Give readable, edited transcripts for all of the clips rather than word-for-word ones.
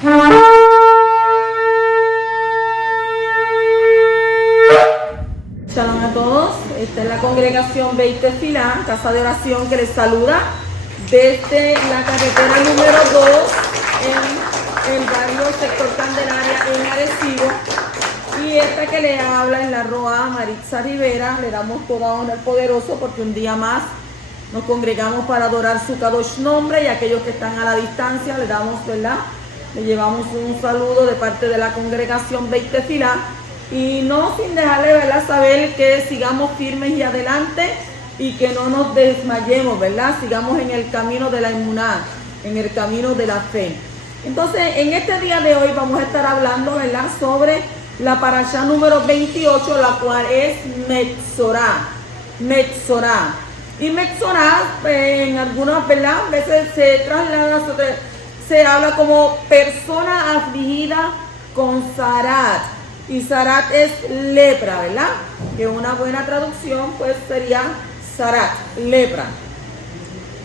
Shalom a todos, esta es la congregación Beit Tefilá, casa de oración, que les saluda desde la carretera número 2 en el barrio Sector Candelaria en Arecibo. Y esta que le habla en la Roa, Maritza Rivera. Le damos toda honra al poderoso porque un día más nos congregamos para adorar su Kadosh nombre, y aquellos que están a la distancia le damos, ¿verdad? Le llevamos un saludo de parte de la congregación Beit Tefilá. Y no sin dejarle, ¿verdad?, saber que sigamos firmes y adelante y que no nos desmayemos, ¿verdad? Sigamos en el camino de la emuná, en el camino de la fe. Entonces, en este día de hoy vamos a estar hablando, ¿verdad?, sobre la parashá número 28, la cual es Metzorá. Metzorá. Y Metzorá, en algunas, ¿verdad?, veces se traslada, se habla como persona afligida con zarat. Y zarat es lepra, ¿verdad? Que una buena traducción pues sería zarat, lepra.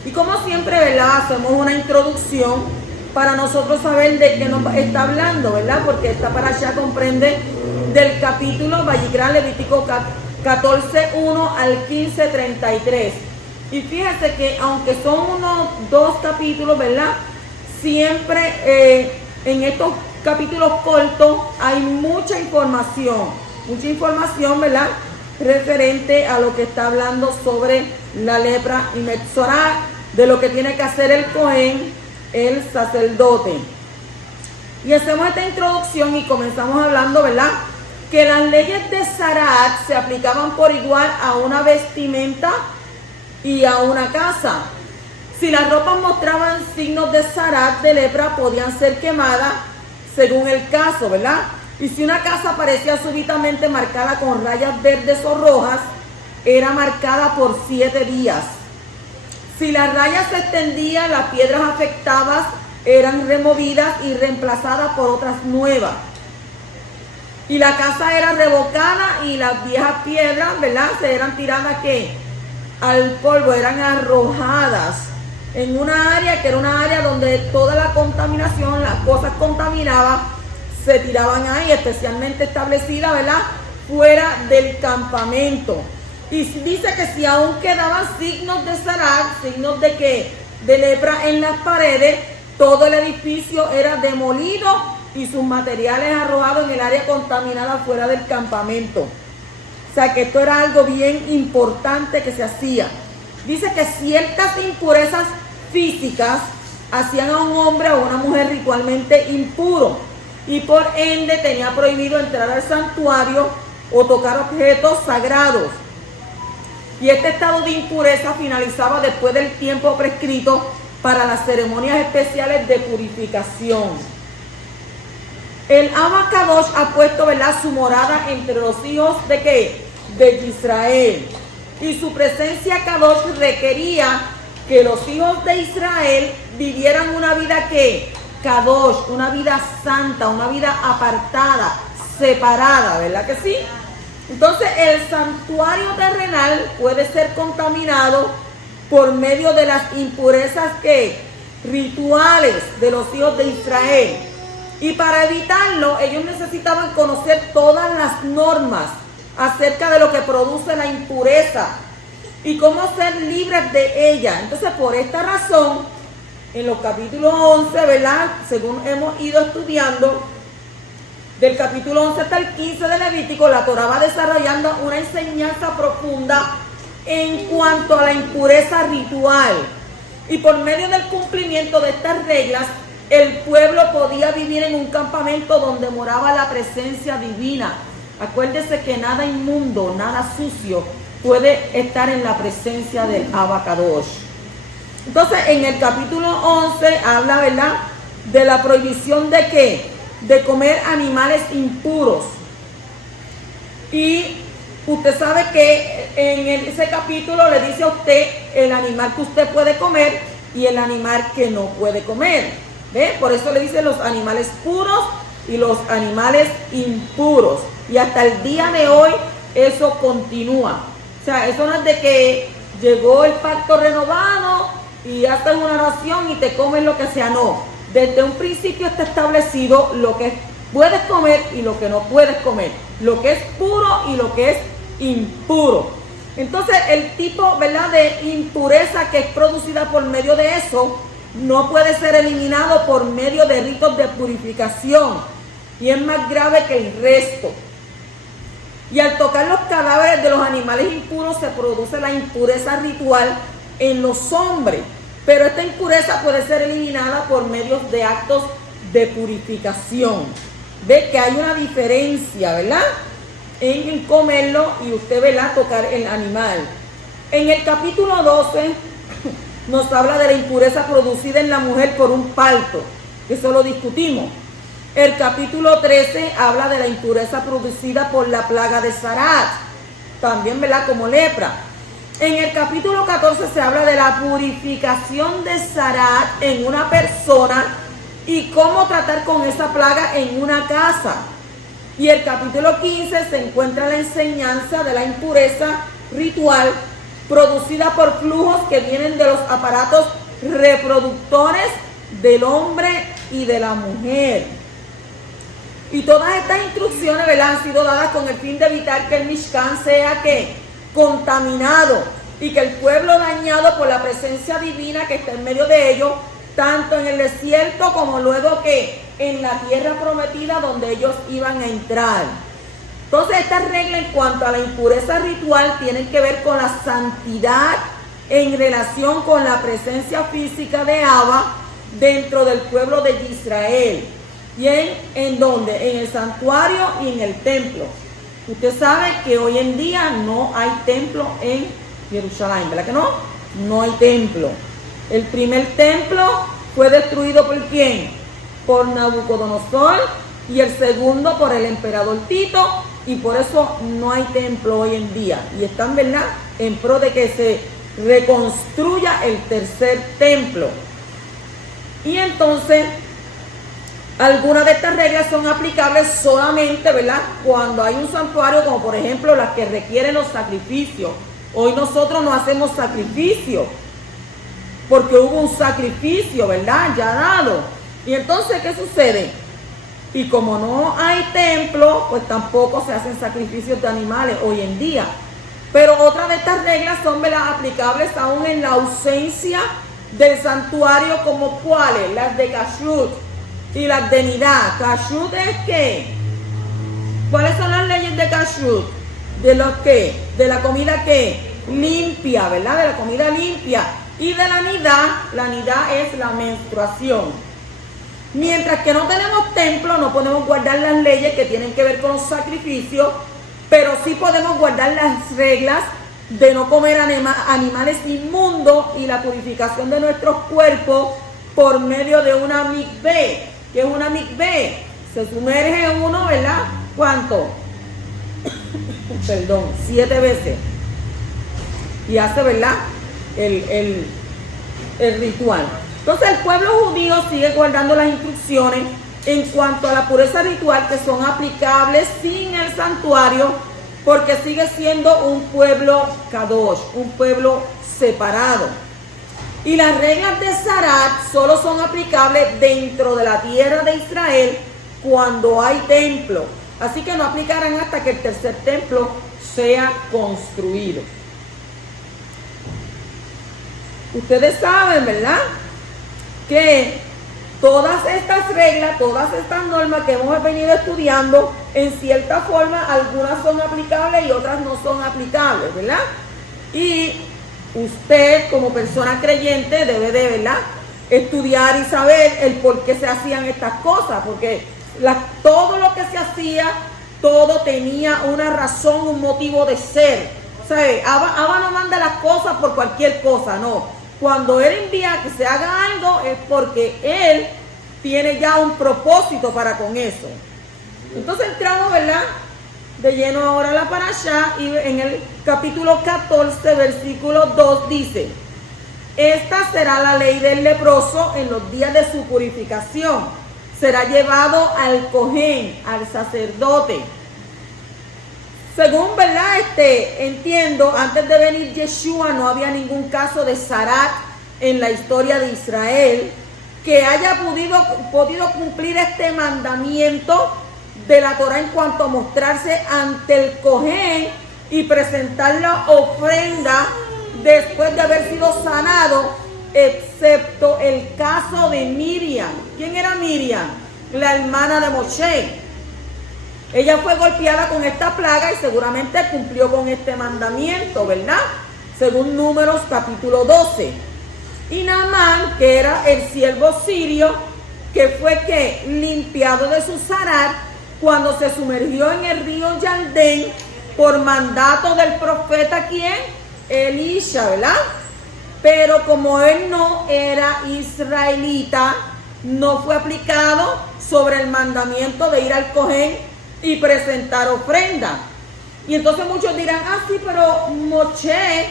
Y como siempre, ¿verdad?, hacemos una introducción para nosotros saber de qué nos está hablando, ¿verdad? Porque esta parashá comprende del capítulo Vayikra, Levítico 14:1 al 15:33. Y fíjense que aunque son unos dos capítulos, ¿verdad?, siempre en estos capítulos cortos hay mucha información, ¿verdad?, referente a lo que está hablando sobre la lepra y Metzorá, de lo que tiene que hacer el Cohen, el sacerdote. Y hacemos esta introducción y comenzamos hablando, ¿verdad?, que las leyes de zarat se aplicaban por igual a una vestimenta y a una casa. Si las ropas mostraban signos de zarat, de lepra, podían ser quemadas según el caso, ¿verdad? Y si una casa aparecía súbitamente marcada con rayas verdes o rojas, era marcada por 7 días. Si las rayas se extendían, las piedras afectadas eran removidas y reemplazadas por otras nuevas. Y la casa era revocada y las viejas piedras, ¿verdad?, se eran tiradas ¿qué?, al polvo, eran arrojadas en una área que era una área donde toda la contaminación, las cosas contaminadas, se tiraban ahí, especialmente establecida, ¿verdad?, fuera del campamento. Y dice que si aún quedaban signos de zarat, signos de ¿qué?, de lepra en las paredes, todo el edificio era demolido y sus materiales arrojados en el área contaminada fuera del campamento. O sea que esto era algo bien importante que se hacía. Dice que ciertas impurezas físicas hacían a un hombre o a una mujer ritualmente impuro, y por ende tenía prohibido entrar al santuario o tocar objetos sagrados. Y este estado de impureza finalizaba después del tiempo prescrito para las ceremonias especiales de purificación. El Abba Kadosh ha puesto, ¿verdad?, su morada entre los hijos de ¿qué?, de Israel. Y su presencia Kadosh requería que los hijos de Israel vivieran una vida ¿qué?, Kadosh, una vida santa, una vida apartada, separada, ¿verdad que sí? Entonces el santuario terrenal puede ser contaminado por medio de las impurezas ¿qué?, rituales de los hijos de Israel. Y para evitarlo, ellos necesitaban conocer todas las normas acerca de lo que produce la impureza y cómo ser libres de ella. Entonces, por esta razón, en los capítulos 11, ¿verdad?, según hemos ido estudiando, del capítulo 11 hasta el 15 de Levítico, la Torá va desarrollando una enseñanza profunda en cuanto a la impureza ritual. Y por medio del cumplimiento de estas reglas, el pueblo podía vivir en un campamento donde moraba la presencia divina. Acuérdese que nada inmundo, nada sucio puede estar en la presencia del Abba Kadosh. Entonces, en el capítulo 11 habla, ¿verdad?, de la prohibición de ¿qué?, de comer animales impuros. Y usted sabe que en ese capítulo le dice a usted el animal que usted puede comer y el animal que no puede comer. ¿Ve? Por eso le dice los animales puros y los animales impuros. Y hasta el día de hoy eso continúa. O sea, eso no es de que llegó el pacto renovado y haces una oración y te comes lo que sea, no. Desde un principio está establecido lo que puedes comer y lo que no puedes comer, lo que es puro y lo que es impuro. Entonces el tipo, ¿verdad?, de impureza que es producida por medio de eso no puede ser eliminado por medio de ritos de purificación y es más grave que el resto. Y al tocar los cadáveres de los animales impuros se produce la impureza ritual en los hombres, pero esta impureza puede ser eliminada por medio de actos de purificación. Ve que hay una diferencia, ¿verdad?, en comerlo y usted, ¿verdad?, tocar el animal. En el capítulo 12 nos habla de la impureza producida en la mujer por un parto, que eso lo discutimos. El capítulo 13 habla de la impureza producida por la plaga de Sarat, también, ¿verdad?, como lepra. En el capítulo 14 se habla de la purificación de Sarat en una persona y cómo tratar con esa plaga en una casa. Y el capítulo 15 se encuentra la enseñanza de la impureza ritual producida por flujos que vienen de los aparatos reproductores del hombre y de la mujer. Y todas estas instrucciones, ¿verdad?, han sido dadas con el fin de evitar que el Mishkan sea ¿qué?, contaminado y que el pueblo dañado por la presencia divina que está en medio de ellos, tanto en el desierto como luego que en la tierra prometida donde ellos iban a entrar. Entonces estas reglas en cuanto a la impureza ritual tienen que ver con la santidad en relación con la presencia física de Abba dentro del pueblo de Israel. ¿Y en dónde? En el santuario y en el templo. Usted sabe que hoy en día no hay templo en Jerusalén, ¿verdad que no? No hay templo. El primer templo fue destruido ¿por quién? Por Nabucodonosor, y el segundo por el emperador Tito, y por eso no hay templo hoy en día. Y están, ¿verdad?, en pro de que se reconstruya el tercer templo. Y entonces algunas de estas reglas son aplicables solamente, ¿verdad?, cuando hay un santuario, como por ejemplo las que requieren los sacrificios. Hoy nosotros no hacemos sacrificio, porque hubo un sacrificio, ¿verdad?, ya dado. Y entonces, ¿qué sucede? Y como no hay templo, pues tampoco se hacen sacrificios de animales hoy en día. Pero otras de estas reglas son, ¿verdad?, aplicables aún en la ausencia del santuario, como cuáles, las de Kashrut y las de Nidá. Kashrut es ¿qué? ¿Cuáles son las leyes de Kashrut? De los que, de la comida ¿qué? Limpia, ¿verdad?, de la comida limpia. Y de la nidá es la menstruación. Mientras que no tenemos templo, no podemos guardar las leyes que tienen que ver con los sacrificios, pero sí podemos guardar las reglas de no comer animales inmundos y la purificación de nuestros cuerpos por medio de una mikvé. ¿Qué es una mikvé? Se sumerge en uno, ¿verdad? ¿Cuánto? 7 veces. Y hace, ¿verdad?, el ritual. Entonces el pueblo judío sigue guardando las instrucciones en cuanto a la pureza ritual que son aplicables sin el santuario, porque sigue siendo un pueblo kadosh, un pueblo separado. Y las reglas de Sarat solo son aplicables dentro de la tierra de Israel cuando hay templo. Así que no aplicarán hasta que el tercer templo sea construido. Ustedes saben, ¿verdad?, que todas estas reglas, todas estas normas que hemos venido estudiando, en cierta forma, algunas son aplicables y otras no son aplicables, ¿verdad? Y usted, como persona creyente, debe de, ¿verdad?, estudiar y saber el por qué se hacían estas cosas, porque todo lo que se hacía, todo tenía una razón, un motivo de ser. O sea, Abba no manda las cosas por cualquier cosa, no. Cuando Él envía que se haga algo es porque Él tiene ya un propósito para con eso. Entonces entramos, ¿verdad?, de lleno ahora a la parashá, y en el capítulo 14, versículo 2 dice: esta será la ley del leproso en los días de su purificación. Será llevado al Cohen, al sacerdote. Según, ¿verdad?, entiendo, antes de venir Yeshua no había ningún caso de Sarat en la historia de Israel, que haya podido cumplir este mandamiento de la Torah en cuanto a mostrarse ante el Cohen y presentar la ofrenda después de haber sido sanado, excepto el caso de Miriam. ¿Quién era Miriam? La hermana de Moshe. Ella fue golpeada con esta plaga y seguramente cumplió con este mandamiento, ¿verdad? Según Números capítulo 12. Y Naamán, que era el siervo sirio, que fue que limpiado de su zarar cuando se sumergió en el río Yardén por mandato del profeta, ¿quién? Elisha, ¿verdad? Pero como él no era israelita, no fue aplicado sobre el mandamiento de ir al Cohen y presentar ofrenda. Y entonces muchos dirán, sí, pero Moshe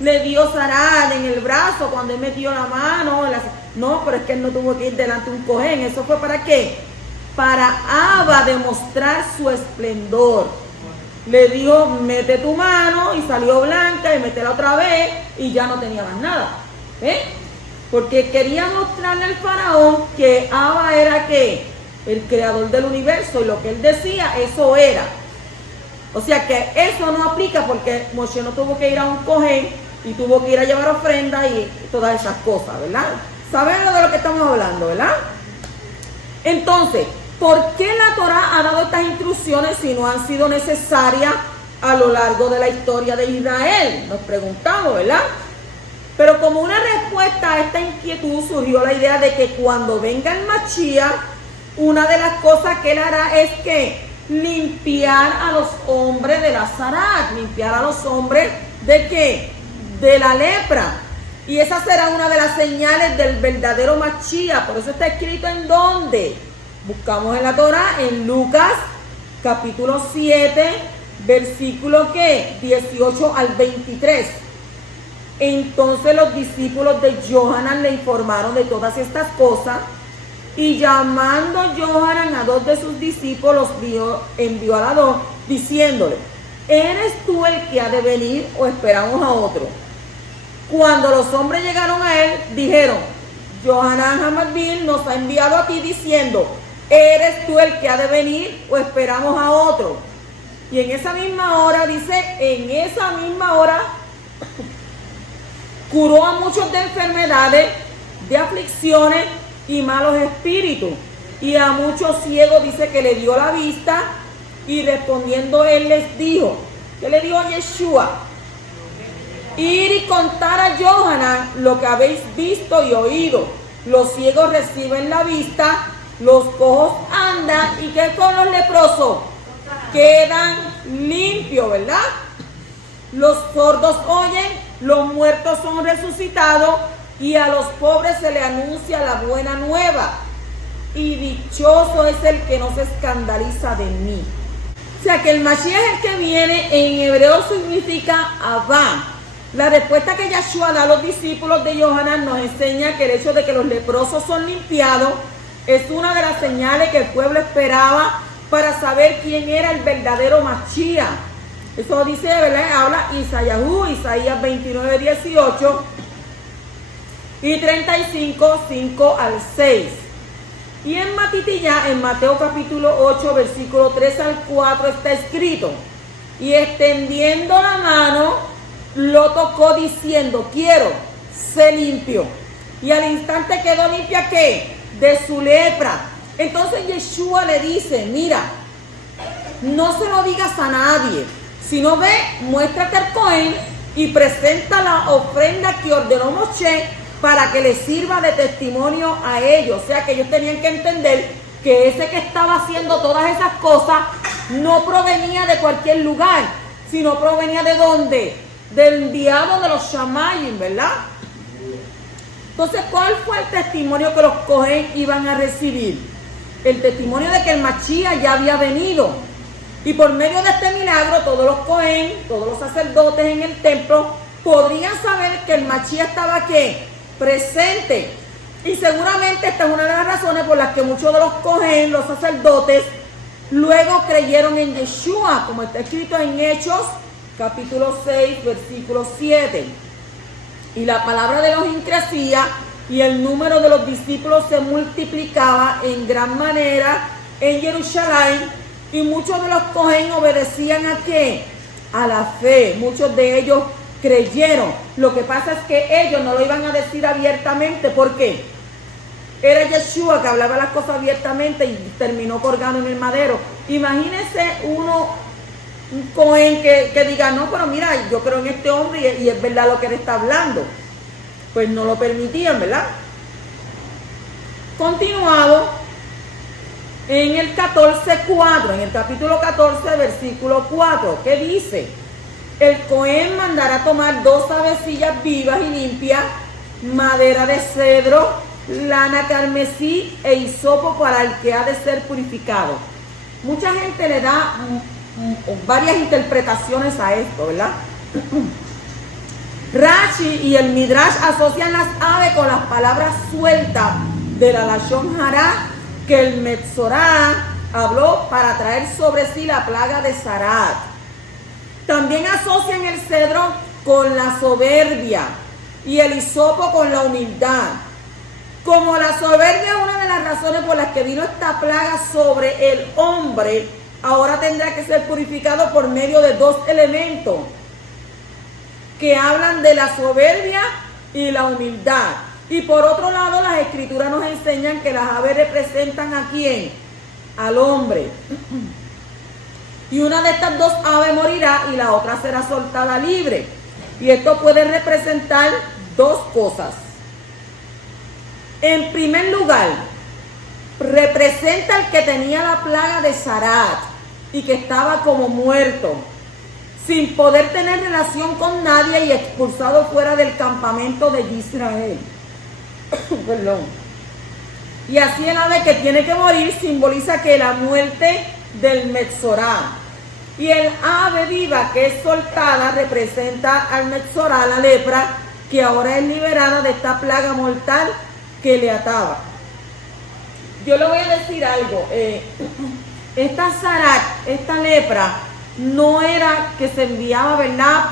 le dio zarar en el brazo cuando él metió la mano. No, pero es que él no tuvo que ir delante de un Cohen. ¿Eso fue para qué? Para Abba demostrar su esplendor. Le dijo, mete tu mano, y salió blanca, y métela otra vez, y ya no tenía más nada. Porque quería mostrarle al faraón que Abba era ¿qué? El creador del universo, y lo que él decía, eso era. O sea que eso no aplica porque Moshe no tuvo que ir a un Cohen y tuvo que ir a llevar ofrenda y todas esas cosas, ¿verdad? ¿Saben de lo que estamos hablando, verdad? Entonces, ¿por qué la Torah ha dado estas instrucciones si no han sido necesarias a lo largo de la historia de Israel? Nos preguntamos, ¿verdad? Pero como una respuesta a esta inquietud surgió la idea de que cuando venga el Mashiach, una de las cosas que él hará es que limpiar a los hombres de la zarat, limpiar a los hombres ¿de qué? De la lepra. Y esa será una de las señales del verdadero Mashiach. Por eso está escrito en ¿dónde? Buscamos en la Torah, en Lucas, capítulo 7, versículo ¿qué? 18 al 23. Entonces los discípulos de Johanan le informaron de todas estas cosas, y llamando Johanan a dos de sus discípulos, envió a las dos, diciéndole, ¿eres tú el que ha de venir o esperamos a otro? Cuando los hombres llegaron a él, dijeron, Johanan Hamadbil nos ha enviado a ti diciendo, ¿eres tú el que ha de venir o esperamos a otro? Y en esa misma hora, dice, en esa misma hora, curó a muchos de enfermedades, de aflicciones y malos espíritus. Y a muchos ciegos dice que le dio la vista. Y respondiendo él les dijo, ¿qué le dijo a Yeshua? Ir y contar a Johanan lo que habéis visto y oído. Los ciegos reciben la vista, los cojos andan, y que con los leprosos quedan limpios, ¿verdad? Los sordos oyen, los muertos son resucitados, y a los pobres se le anuncia la buena nueva. Y dichoso es el que no se escandaliza de mí. O sea que el Mashiach es el que viene, en hebreo significa Abba. La respuesta que Yeshua da a los discípulos de Johanan nos enseña que el hecho de que los leprosos son limpiados es una de las señales que el pueblo esperaba para saber quién era el verdadero Mashiach. Eso dice, ¿verdad? Habla Isaías 29, 18 y 35, 5 al 6. Y en Matitiyá, en Mateo capítulo 8, versículo 3 al 4, está escrito, y extendiendo la mano, lo tocó diciendo, quiero, sé limpio. Y al instante quedó limpia, ¿qué? De su lepra. Entonces Yeshua le dice, mira, no se lo digas a nadie, sino ve, muéstrate al Cohen y presenta la ofrenda que ordenó Moshe para que les sirva de testimonio a ellos. O sea que ellos tenían que entender que ese que estaba haciendo todas esas cosas no provenía de cualquier lugar, sino provenía ¿de dónde? Del enviado de los Shamayim, ¿verdad? Entonces, ¿cuál fue el testimonio que los Cohen iban a recibir? El testimonio de que el Mashiach ya había venido. Y por medio de este milagro, todos los Cohen, todos los sacerdotes en el templo, podrían saber que el Mashiach estaba ¿qué? Presente. Y seguramente esta es una de las razones por las que muchos de los Cohen, los sacerdotes, luego creyeron en Yeshua, como está escrito en Hechos, capítulo 6, versículo 7. Y la palabra de los incresía y el número de los discípulos se multiplicaba en gran manera en Jerusalén, y muchos de los Cohen obedecían ¿a qué? A la fe. Muchos de ellos creyeron. Lo que pasa es que ellos no lo iban a decir abiertamente. ¿Por qué? Era Yeshua que hablaba las cosas abiertamente y terminó colgado en el madero. Imagínense un Cohen que diga, no, pero mira, yo creo en este hombre y es verdad lo que él está hablando. Pues no lo permitían, ¿verdad? Continuado en el 14:4, en el capítulo 14, versículo 4, que dice: el Cohen mandará tomar 2 avecillas vivas y limpias, madera de cedro, lana carmesí e hisopo para el que ha de ser purificado. Mucha gente le da varias interpretaciones a esto, ¿verdad? Rashi y el Midrash asocian las aves con las palabras sueltas de la Lashon Hara que el Metzorá habló para traer sobre sí la plaga de Zarat. También asocian el cedro con la soberbia y el hisopo con la humildad. Como la soberbia es una de las razones por las que vino esta plaga sobre el hombre, ahora tendrá que ser purificado por medio de 2 elementos que hablan de la soberbia y la humildad. Y por otro lado, las escrituras nos enseñan que las aves representan ¿a quién? Al hombre. Y una de estas 2 aves morirá y la otra será soltada libre. Y esto puede representar 2 cosas. En primer lugar, representa al que tenía la plaga de Zarat y que estaba como muerto, sin poder tener relación con nadie y expulsado fuera del campamento de Israel. Perdón. Y así el ave que tiene que morir simboliza que la muerte del Metzorá. Y el ave viva que es soltada representa al Metzorá, la lepra, que ahora es liberada de esta plaga mortal que le ataba. Yo le voy a decir algo. Esta Zarat, esta lepra, no era que se enviaba, ¿verdad?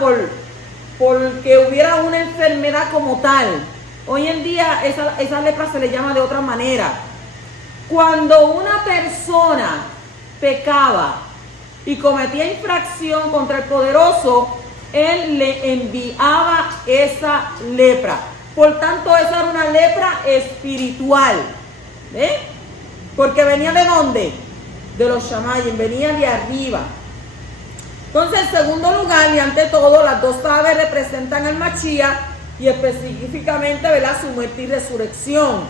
Porque hubiera una enfermedad como tal. Hoy en día esa lepra se le llama de otra manera. Cuando una persona pecaba y cometía infracción contra el poderoso, él le enviaba esa lepra. Por tanto, esa era una lepra espiritual. ¿Eh? Porque venía ¿de dónde? De los Shamayim, venía de arriba. Entonces, en segundo lugar, y ante todo, las 2 aves representan al Mashiach y específicamente, ¿verdad?, su muerte y resurrección.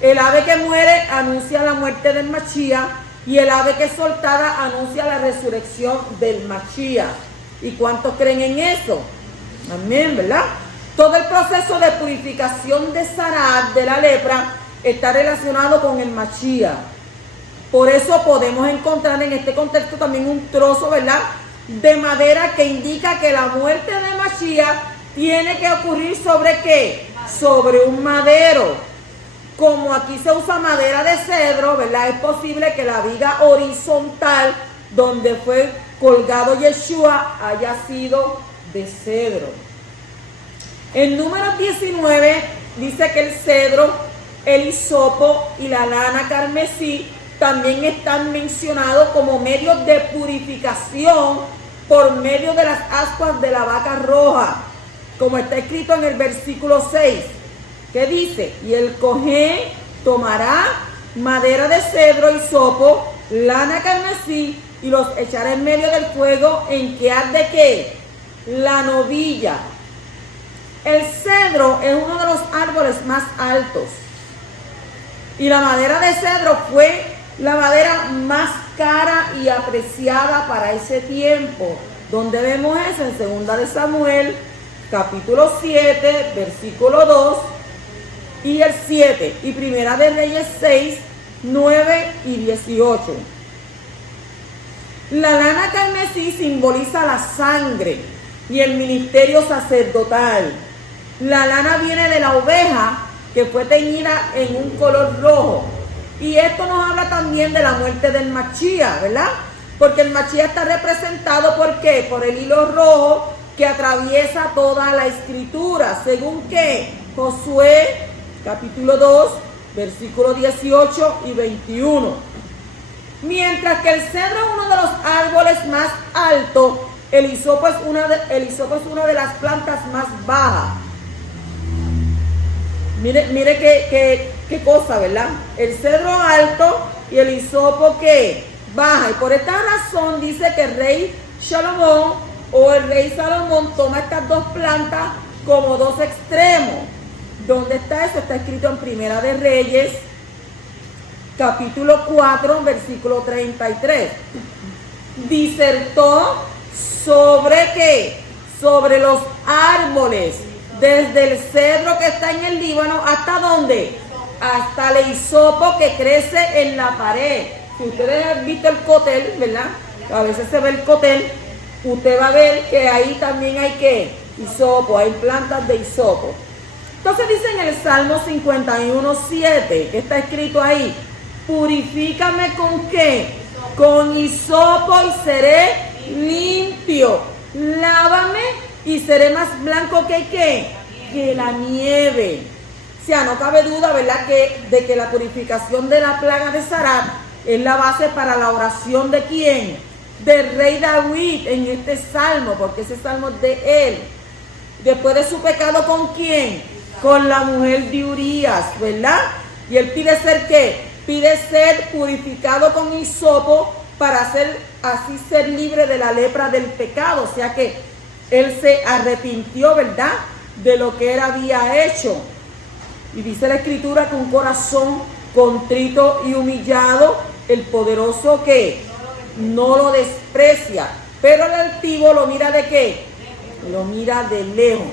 El ave que muere anuncia la muerte del Mashiach y el ave que es soltada anuncia la resurrección del Mashiach. ¿Y cuántos creen en eso? Amén, ¿verdad? Todo el proceso de purificación de Zarat, de la lepra, está relacionado con el Mashiach. Por eso podemos encontrar en este contexto también un trozo, ¿verdad?, de madera que indica que la muerte de Mashiach tiene que ocurrir ¿sobre qué? Sobre un madero. Como aquí se usa madera de cedro, ¿verdad? Es posible que la viga horizontal donde fue colgado Yeshua haya sido de cedro. En Números 19 dice que el cedro, el hisopo y la lana carmesí también están mencionados como medios de purificación por medio de las ascuas de la vaca roja, como está escrito en el versículo 6, que dice: y el Cohen tomará madera de cedro, hisopo, lana carmesí, y los echará en medio del fuego en que arde ¿qué? La novilla. El cedro es uno de los árboles más altos, y la madera de cedro fue la madera más cara y apreciada para ese tiempo. Donde vemos eso en 2 de Samuel, capítulo 7, versículo 2 y el 7, y 1 de Reyes 6, 9 y 18. La lana carmesí simboliza la sangre y el ministerio sacerdotal. La lana viene de la oveja que fue teñida en un color rojo. Y esto nos habla también de la muerte del Mashiach, ¿verdad? Porque el Mashiach está representado ¿por qué? Por el hilo rojo que atraviesa toda la escritura. Según que Josué capítulo 2, versículos 18 y 21. Mientras que el cedro es uno de los árboles más altos, el hisopo es una de las plantas más bajas. Mire qué cosa, ¿verdad? El cedro alto y el hisopo que baja. Y por esta razón dice que el rey Salomón toma estas dos plantas como dos extremos. ¿Dónde está eso? Está escrito en Primera de Reyes, capítulo 4, versículo 33. Disertó sobre ¿qué? Sobre los árboles, desde el cedro que está en el Líbano, ¿hasta dónde? Hasta el hisopo que crece en la pared. Si ustedes han visto el cotel, ¿verdad? A veces se ve el cotel, usted va a ver que ahí también hay ¿qué? Hisopo, hay plantas de hisopo. Entonces dice en el Salmo 51:7, que está escrito ahí: purifícame ¿con qué? Con hisopo y seré limpio. Lávame y seré más blanco que la nieve. O sea, no cabe duda, ¿verdad?, de que la purificación de la plaga de Sarat es la base para la oración de ¿quién? Del rey David en este salmo, porque ese salmo es de él. Después de su pecado, ¿con quién? Con la mujer de Urías, ¿verdad? Y él pide ser ¿qué? Pide ser purificado con hisopo para así ser libre de la lepra del pecado. O sea que él se arrepintió, ¿verdad?, de lo que él había hecho. Y dice la escritura que un corazón contrito y humillado, el poderoso ¿qué? No lo desprecia, pero el altivo lo mira ¿de qué? Lo mira de lejos.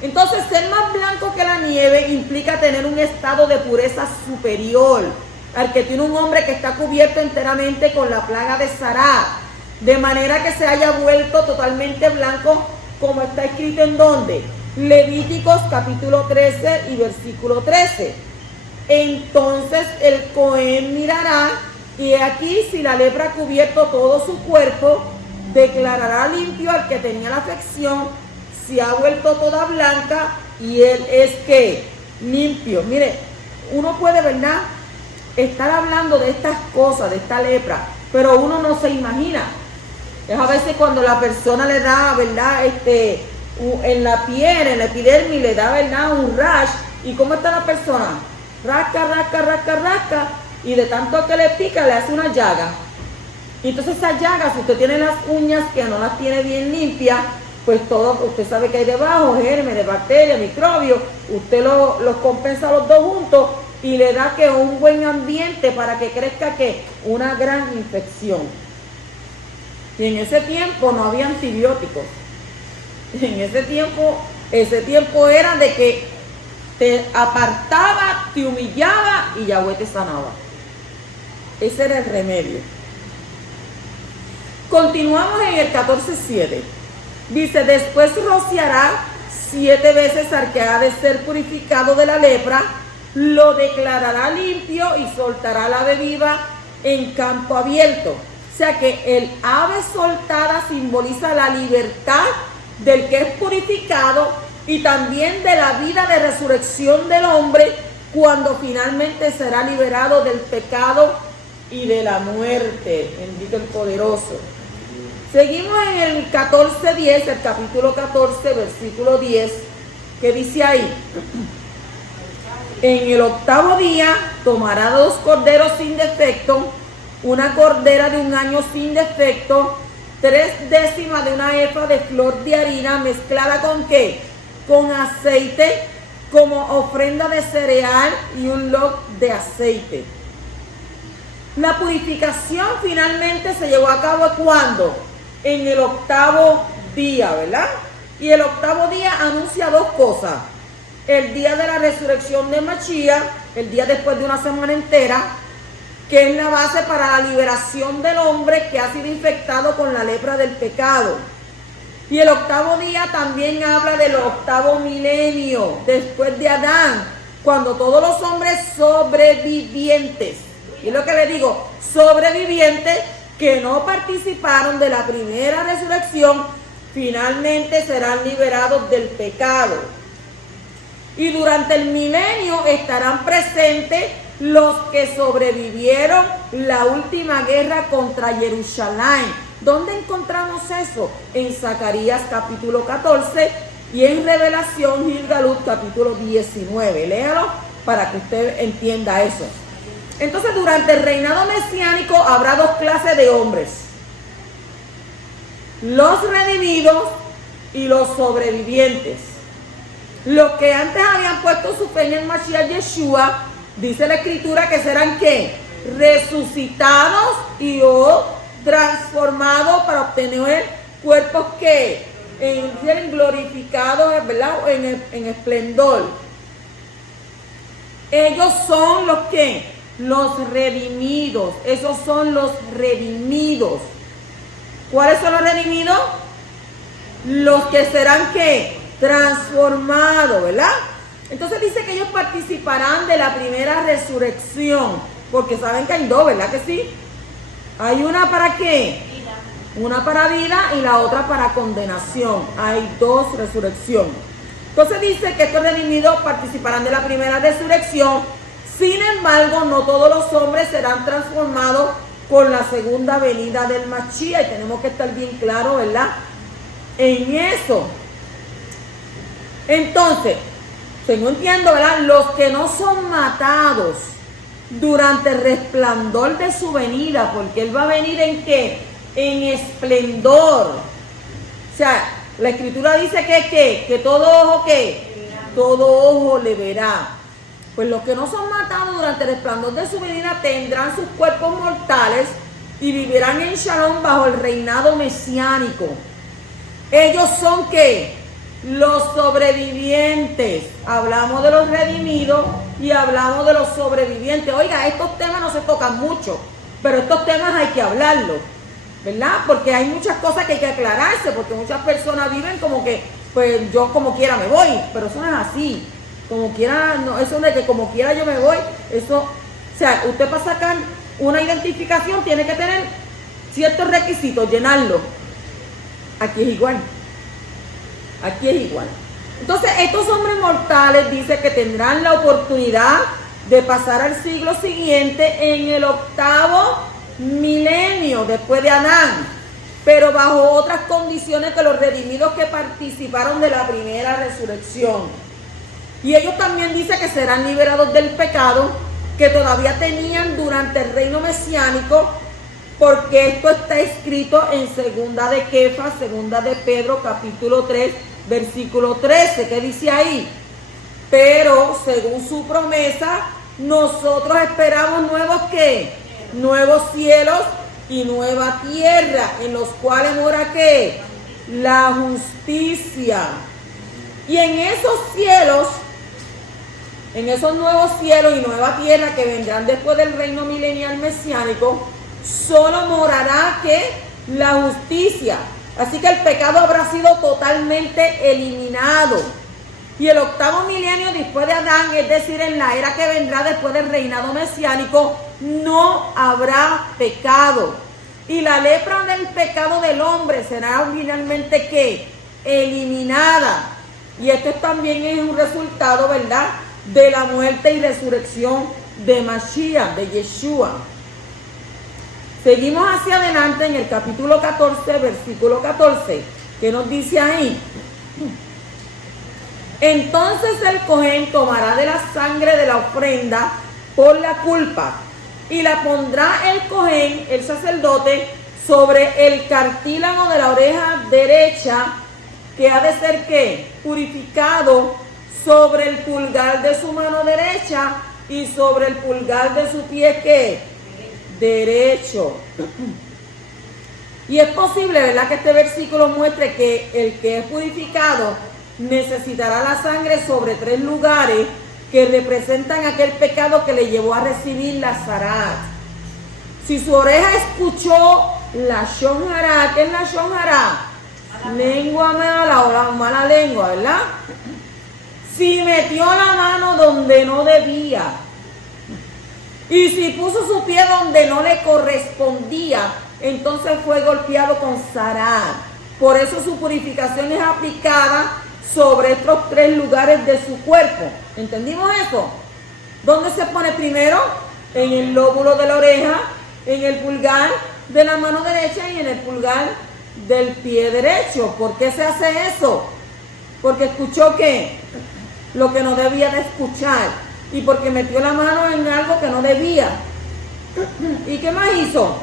Entonces, ser más blanco que la nieve implica tener un estado de pureza superior al que tiene un hombre que está cubierto enteramente con la plaga de Sarat, de manera que se haya vuelto totalmente blanco, como está escrito en ¿dónde? Levíticos capítulo 13 y versículo 13. Entonces el Cohen mirará, y aquí si la lepra ha cubierto todo su cuerpo, declarará limpio al que tenía la afección, si ha vuelto toda blanca, y él es ¿qué? Limpio. Mire, uno puede, ¿verdad?, estar hablando de estas cosas, de esta lepra, pero uno no se imagina. Es a veces cuando la persona le da, ¿verdad?, en la piel, en la epidermis, le da, ¿verdad?, un rash. ¿Y cómo está la persona? Rasca, y de tanto que le pica, le hace una llaga. Y entonces esa llaga, si usted tiene las uñas que no las tiene bien limpias, pues todo, usted sabe que hay debajo gérmenes, bacterias, microbios, usted los compensa los dos juntos y le da que un buen ambiente para que crezca que una gran infección. Y en ese tiempo no había antibióticos. En ese tiempo era de que te apartaba, te humillaba y Yahweh te sanaba. Ese era el remedio. Continuamos en el 14:7. Dice: después rociará 7 veces al que ha de ser purificado de la lepra, lo declarará limpio y soltará la ave viva en campo abierto. O sea que el ave soltada simboliza la libertad del que es purificado y también de la vida de resurrección del hombre cuando finalmente será liberado del pecado y de la muerte. Bendito el poderoso. Seguimos en el 14:10, el capítulo 14, versículo 10, que dice ahí: en el 8º día tomará 2 corderos sin defecto, una cordera de 1 año sin defecto, 3/10 de una efa de flor de harina mezclada ¿con qué? Con aceite, como ofrenda de cereal, y un log de aceite. La purificación finalmente se llevó a cabo ¿cuándo? En el 8º día, ¿verdad? Y el 8º día anuncia 2 cosas: el día de la resurrección de Mashiach, el día después de una semana entera, que es la base para la liberación del hombre que ha sido infectado con la lepra del pecado. Y el 8º día también habla del 8º milenio, después de Adán, cuando todos los hombres sobrevivientes, y es lo que le digo, sobrevivientes que no participaron de la primera resurrección, finalmente serán liberados del pecado. Y durante el milenio estarán presentes los que sobrevivieron la última guerra contra Jerusalén. ¿Dónde encontramos eso? En Zacarías capítulo 14 y en Revelación Gilgalut capítulo 19. Léalo para que usted entienda eso. Entonces, durante el reinado mesiánico habrá dos clases de hombres: los redimidos y los sobrevivientes. Los que antes habían puesto su fe en el Mashiach Yeshua, dice la Escritura que serán ¿qué? Resucitados y o transformados para obtener cuerpos que en glorificados, ¿verdad? En esplendor. Ellos son los que, los redimidos. Esos son los redimidos. ¿Cuáles son los redimidos? Los que serán ¿qué? Transformados, ¿verdad? Entonces dice que ellos participarán de la primera resurrección, porque saben que hay dos, ¿verdad que sí? Hay una para ¿qué? Una para vida y la otra para condenación. Hay dos resurrecciones. Entonces dice que estos redimidos participarán de la primera resurrección. Sin embargo, no todos los hombres serán transformados con la segunda venida del Mashiach. Y tenemos que estar bien claros, ¿verdad? En eso. Entonces, según entiendo, ¿verdad? Los que no son matados durante el resplandor de su venida, porque Él va a venir ¿en qué? En esplendor. O sea, la Escritura dice que todo ojo, ¿qué? Todo ojo le verá. Pues los que no son matados durante el resplandor de su venida tendrán sus cuerpos mortales y vivirán en Shalom bajo el reinado mesiánico. Ellos son ¿qué? Los sobrevivientes. Hablamos de los redimidos y hablamos de los sobrevivientes. Oiga, estos temas no se tocan mucho, pero estos temas hay que hablarlos, ¿verdad? Porque hay muchas cosas que hay que aclararse, porque muchas personas viven como que, pues yo como quiera me voy, pero eso no es así. Como quiera, no, eso de que como quiera yo me voy, eso, o sea, usted para sacar una identificación tiene que tener ciertos requisitos, llenarlo. Aquí es igual. Aquí es igual. Entonces, estos hombres mortales dice que tendrán la oportunidad de pasar al siglo siguiente en el 8º milenio después de Adán, pero bajo otras condiciones que los redimidos que participaron de la primera resurrección. Y ellos también dicen que serán liberados del pecado que todavía tenían durante el reino mesiánico, porque esto está escrito en segunda de Kefas, segunda de Pedro, capítulo 3, versículo 13, que dice ahí: pero según su promesa, nosotros esperamos nuevos ¿qué? Nuevos cielos y nueva tierra, en los cuales mora ¿qué? La justicia. Y en esos cielos, en esos nuevos cielos y nueva tierra que vendrán después del reino milenial mesiánico, solo morará ¿qué? La justicia. Así que el pecado habrá sido totalmente eliminado. Y el 8º milenio después de Adán, es decir, en la era que vendrá después del reinado mesiánico, no habrá pecado. Y la lepra del pecado del hombre será finalmente ¿qué? Eliminada. Y esto también es un resultado, ¿verdad?, de la muerte y resurrección de Mashiach, de Yeshua. Seguimos hacia adelante en el capítulo 14, versículo 14, que nos dice ahí: entonces el Cohen tomará de la sangre de la ofrenda por la culpa y la pondrá el Cohen, el sacerdote, sobre el cartílago de la oreja derecha, que ha de ser ¿qué? Purificado, sobre el pulgar de su mano derecha y sobre el pulgar de su pie ¿qué? Derecho. Y es posible, ¿verdad?, que este versículo muestre que el que es purificado necesitará la sangre sobre 3 lugares que representan aquel pecado que le llevó a recibir la zarat. Si su oreja escuchó la shon hará, ¿qué es la shon hará? Lengua mala o la mala lengua, ¿verdad? Si metió la mano donde no debía, y si puso su pie donde no le correspondía, entonces fue golpeado con zarat. Por eso su purificación es aplicada sobre estos 3 lugares de su cuerpo. ¿Entendimos eso? ¿Dónde se pone primero? En el lóbulo de la oreja, en el pulgar de la mano derecha y en el pulgar del pie derecho. ¿Por qué se hace eso? Porque escuchó que lo que no debía de escuchar y porque metió la mano en algo que no debía. ¿Y qué más hizo?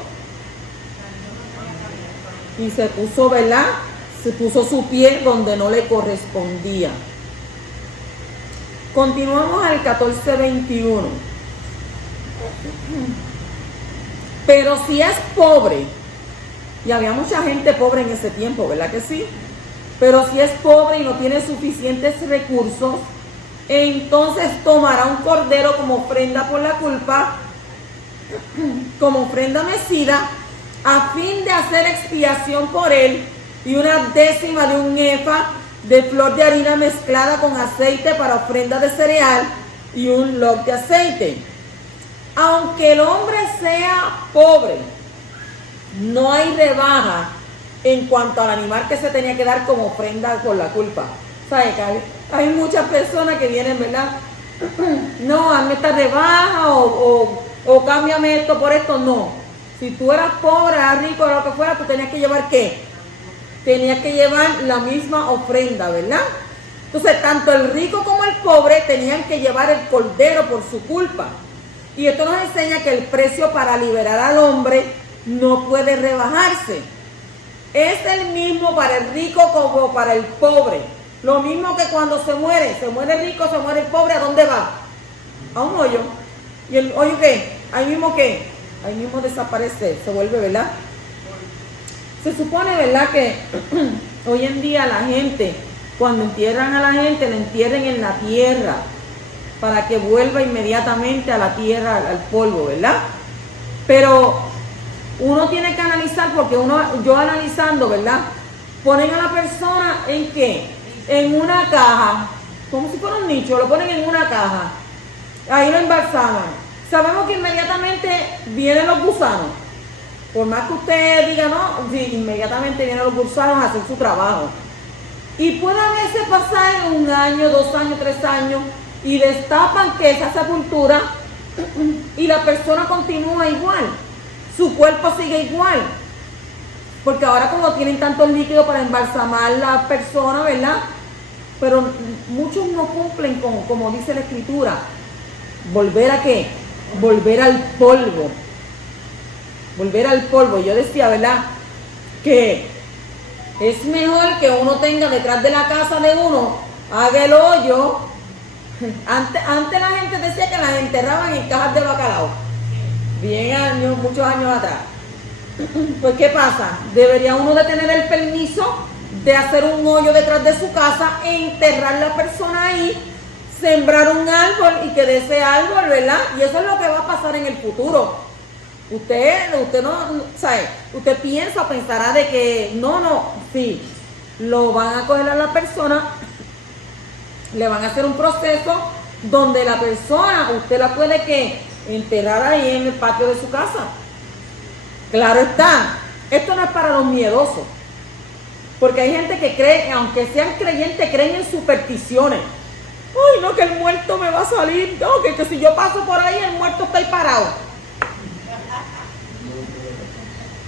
Y se puso, ¿verdad? Se puso su pie donde no le correspondía. Continuamos al 14:21. Pero si es pobre, y había mucha gente pobre en ese tiempo, ¿verdad que sí? Pero si es pobre y no tiene suficientes recursos, entonces tomará un cordero como ofrenda por la culpa, como ofrenda mecida, a fin de hacer expiación por él, y 1/10 de un efa de flor de harina mezclada con aceite para ofrenda de cereal y un log de aceite. Aunque el hombre sea pobre, no hay rebaja en cuanto al animal que se tenía que dar como ofrenda por la culpa. ¿Sabes? Hay muchas personas que vienen, ¿verdad? No, hazme esta rebaja o cámbiame esto por esto. No. Si tú eras pobre, eras rico, o lo que fuera, tú tenías que llevar ¿qué? Tenías que llevar la misma ofrenda, ¿verdad? Entonces, tanto el rico como el pobre tenían que llevar el cordero por su culpa. Y esto nos enseña que el precio para liberar al hombre no puede rebajarse. Es el mismo para el rico como para el pobre. Lo mismo que cuando se muere el rico, se muere el pobre, ¿a dónde va? A un hoyo. ¿Y el hoyo qué? Ahí mismo qué? Ahí mismo desaparece, se vuelve, ¿verdad? Se supone, ¿verdad?, que hoy en día la gente, cuando entierran a la gente, la entierren en la tierra, para que vuelva inmediatamente a la tierra, al polvo, ¿verdad? Pero uno tiene que analizar, porque yo analizando, ¿verdad? Ponen a la persona ¿en qué? En una caja, como si fuera un nicho, lo ponen en una caja, ahí lo embalsaman. Sabemos que inmediatamente vienen los gusanos. Por más que usted diga no, sí, inmediatamente vienen los gusanos a hacer su trabajo. Y puede a veces pasar 1 año, 2 años, 3 años, y destapan que esa sepultura y la persona continúa igual. Su cuerpo sigue igual. Porque ahora como tienen tanto líquido para embalsamar la persona, ¿verdad? Pero muchos no cumplen con, como dice la Escritura. ¿Volver a qué? Volver al polvo. Volver al polvo. Yo decía, ¿verdad?, que es mejor que uno tenga detrás de la casa de uno, haga el hoyo. Antes la gente decía que las enterraban en cajas de bacalao. Muchos años atrás. Pues ¿qué pasa? Debería uno de tener el permiso de hacer un hoyo detrás de su casa e enterrar la persona ahí, sembrar un árbol y que de ese árbol, ¿verdad? Y eso es lo que va a pasar en el futuro. Usted no, ¿sabe? Usted pensará de que sí, lo van a coger a la persona, le van a hacer un proceso donde la persona, usted la puede que enterrar ahí en el patio de su casa. Claro está, esto no es para los miedosos, porque hay gente que cree, aunque sean creyentes, creen en supersticiones. Ay, no, que el muerto me va a salir, no, que si yo paso por ahí, el muerto está ahí parado.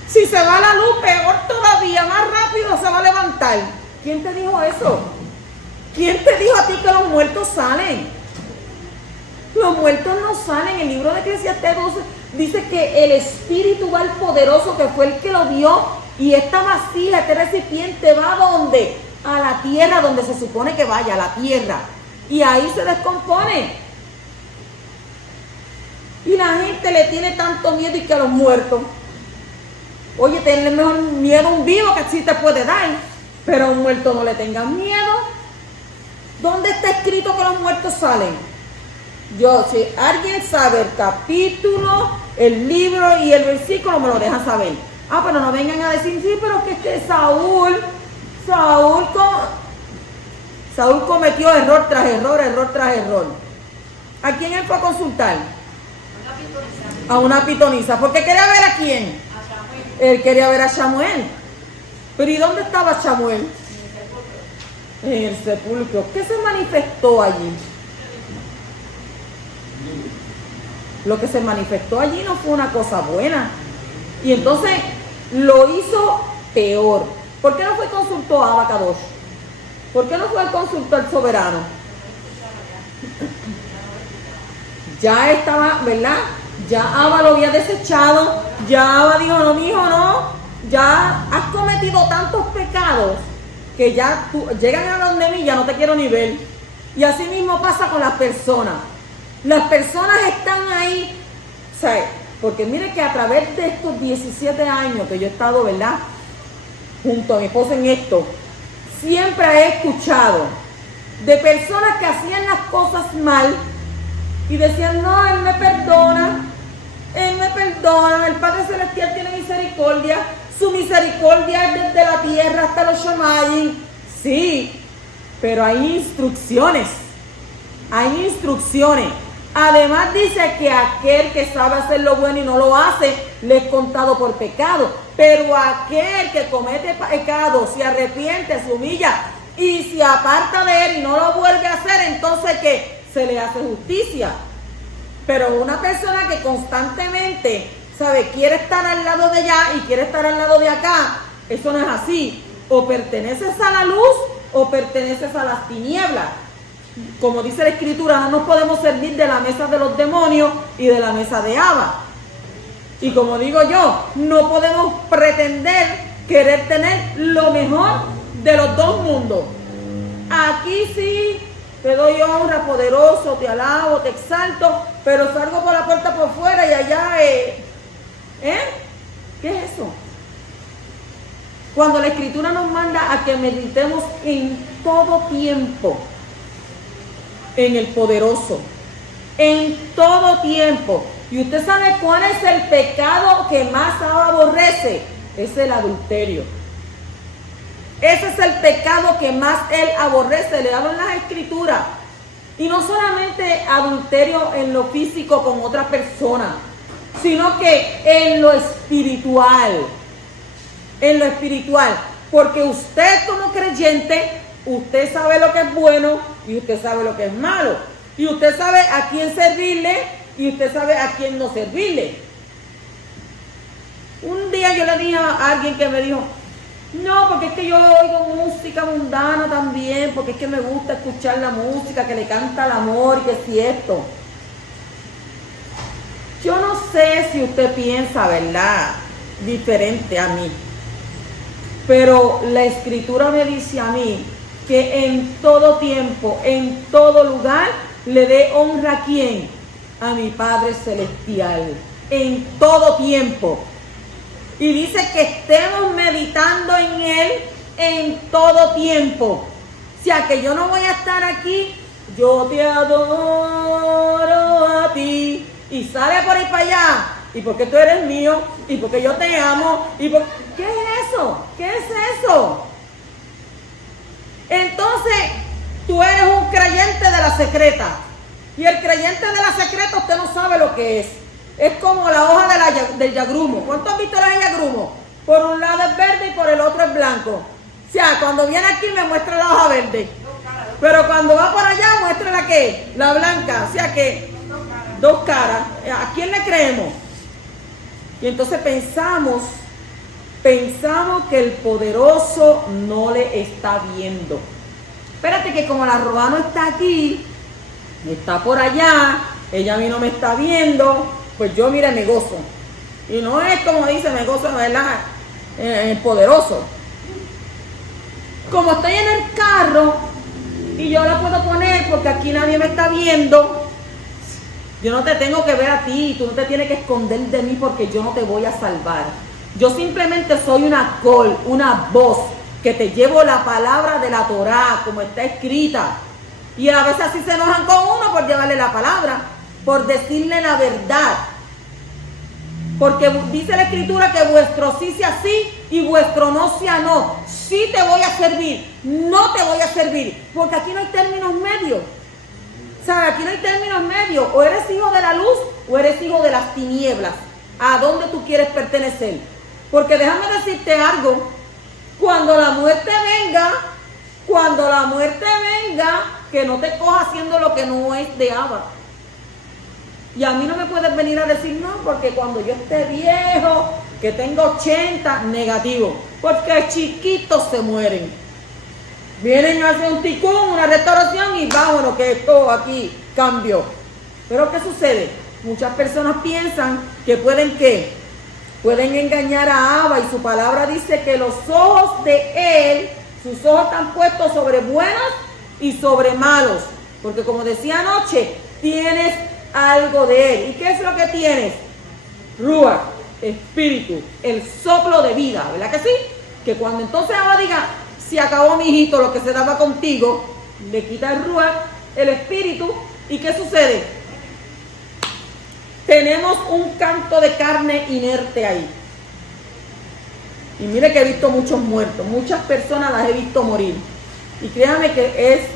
Si se va la luz, peor todavía, más rápido se va a levantar. ¿Quién te dijo eso? ¿Quién te dijo a ti que los muertos salen? Los muertos no salen. El libro de Eclesiastés 12 dice que el Espíritu va al poderoso, que fue el que lo dio, y esta vasija, este recipiente va ¿a dónde? A la tierra, donde se supone que vaya, a la tierra. Y ahí se descompone. Y la gente le tiene tanto miedo y que a los muertos. Oye, tenle mejor miedo a un vivo, que sí te puede dar, pero a un muerto no le tengan miedo. ¿Dónde está escrito que los muertos salen? Si alguien sabe el capítulo, el libro y el versículo, me lo deja saber. Pero no vengan a decir, sí, pero que es que Saúl cometió error tras error. ¿A quién él fue a consultar? A una pitonisa. ¿Por qué quería ver a quién? Él quería ver a Samuel. Pero ¿y dónde estaba Samuel? en el sepulcro. ¿Qué se manifestó allí? Lo que se manifestó allí no fue una cosa buena. Y entonces lo hizo peor. ¿Por qué no fue consultó a Abacadosh? ¿Por qué no fue consultó al soberano? Ya estaba, ¿verdad? Ya Abba lo había desechado. Ya Abba dijo, no, mi hijo, no. Ya has cometido tantos pecados que ya llegan a donde mí, ya no te quiero ni ver. Y así mismo pasa con las personas. Las personas están ahí, ¿sabes? Porque mire que a través de estos 17 años que yo he estado, ¿verdad?, junto a mi esposo en esto, siempre he escuchado de personas que hacían las cosas mal y decían, no, Él me perdona, el Padre Celestial tiene misericordia, su misericordia es desde la tierra hasta los Shamayim. Sí, pero hay instrucciones. Además dice que aquel que sabe hacer lo bueno y no lo hace, le es contado por pecado. Pero aquel que comete pecado, se arrepiente, se humilla y se aparta de él y no lo vuelve a hacer, entonces ¿qué? Se le hace justicia. Pero una persona que constantemente, ¿sabe?, quiere estar al lado de allá y quiere estar al lado de acá, eso no es así. O perteneces a la luz o perteneces a las tinieblas. Como dice la Escritura, no nos podemos servir de la mesa de los demonios y de la mesa de Abba. Y como digo yo, no podemos pretender querer tener lo mejor de los dos mundos. Aquí sí, te doy honra, poderoso, te alabo, te exalto, pero salgo por la puerta por fuera y allá, ¿qué es eso? Cuando la Escritura nos manda a que meditemos en todo tiempo en el poderoso, en todo tiempo. Y usted sabe cuál es el pecado que más aborrece, es el adulterio. Ese es el pecado que más él aborrece, le damos las Escrituras. Y no solamente adulterio en lo físico con otra persona, sino que en lo espiritual. En lo espiritual. Porque usted como creyente, usted sabe lo que es bueno y usted sabe lo que es malo. Y usted sabe a quién servirle y usted sabe a quién no servirle. Un día yo le dije a alguien que me dijo, no, porque es que yo oigo música mundana también, porque es que me gusta escuchar la música que le canta el amor y que si esto. Yo no sé si usted piensa, ¿verdad?, diferente a mí. Pero la Escritura me dice a mí que en todo tiempo, en todo lugar, le dé honra a ¿quién? A mi Padre Celestial. En todo tiempo. Y dice que estemos meditando en Él en todo tiempo. O sea que yo no voy a estar aquí, yo te adoro a ti. Y sale por ahí para allá. Y porque tú eres mío. Y porque yo te amo. ¿Qué es eso? ¿Qué es eso? Entonces, tú eres un creyente de la secreta. Y el creyente de la secreta usted no sabe lo que es. Es como la hoja del yagrumo. ¿Cuántos han visto el yagrumo? Por un lado es verde y por el otro es blanco. O sea, cuando viene aquí me muestra la hoja verde. Pero cuando va por allá muestra la ¿qué? La blanca. O sea que dos caras. ¿A quién le creemos? Y entonces pensamos que el poderoso no le está viendo. Espérate que como la roba no está aquí, está por allá, ella a mí no me está viendo, pues yo, mire, me gozo. Y no es como dice, me gozo, ¿verdad?, el poderoso. Como estoy en el carro y yo la puedo poner porque aquí nadie me está viendo, yo no te tengo que ver a ti, tú no te tienes que esconder de mí porque yo no te voy a salvar. Yo simplemente soy una voz que te llevo la palabra de la Torá como está escrita. Y a veces así se enojan con uno por llevarle la palabra, por decirle la verdad. Porque dice la Escritura que vuestro sí sea sí y vuestro no sea no. Sí te voy a servir, no te voy a servir, porque aquí no hay términos medios. ¿Sabes? Aquí no hay términos medios. O eres hijo de la luz o eres hijo de las tinieblas. ¿A dónde tú quieres pertenecer? Porque déjame decirte algo. Cuando la muerte venga, Cuando la muerte venga, que no te coja haciendo lo que no es de Abba. Y a mí no me puedes venir a decir no, porque cuando yo esté viejo, que tengo 80, negativo. Porque chiquitos se mueren. Vienen a hacer un ticún, una restauración y vámonos, que esto aquí cambió. Pero ¿qué sucede? Muchas personas piensan que pueden engañar a Abba, y su palabra dice que los ojos de él, sus ojos están puestos sobre buenos y sobre malos. Porque como decía anoche, tienes algo de él. ¿Y qué es lo que tienes? Ruach, espíritu, el soplo de vida, ¿verdad que sí? Que cuando entonces Abba diga, se acabó mi hijito, lo que se daba contigo, le quita el Ruach, el espíritu, ¿y qué sucede? Tenemos un canto de carne inerte ahí. Y mire que he visto muchos muertos, muchas personas las he visto morir. Y créanme que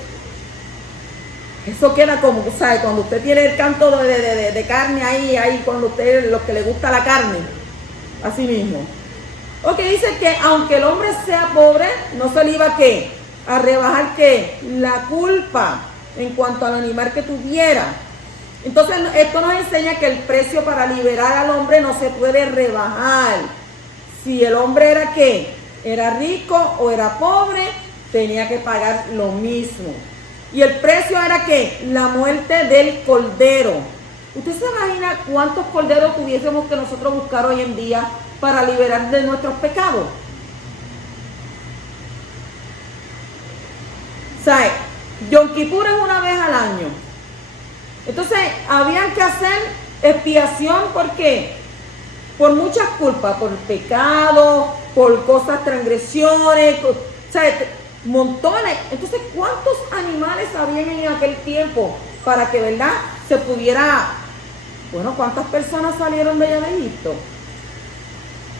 eso queda como, ¿sabe? Cuando usted tiene el canto de carne ahí cuando usted, los que le gusta la carne, así mismo. Ok, dice que aunque el hombre sea pobre, no se le iba a rebajar la culpa en cuanto al animal que tuviera. Entonces esto nos enseña que el precio para liberar al hombre no se puede rebajar. Si el hombre era rico o era pobre, tenía que pagar lo mismo. Y el precio era la muerte del cordero. ¿Usted se imagina cuántos corderos tuviésemos que nosotros buscar hoy en día para liberar de nuestros pecados? ¿Sabe? Yom Kippur es una vez al año. Entonces, habían que hacer expiación, ¿por qué? Por muchas culpas, por pecado, por cosas, transgresiones, ¿sabe? Montones. Entonces, ¿cuántos animales habían en aquel tiempo para que, verdad, se pudiera... Bueno, ¿cuántas personas salieron de allá de Egipto?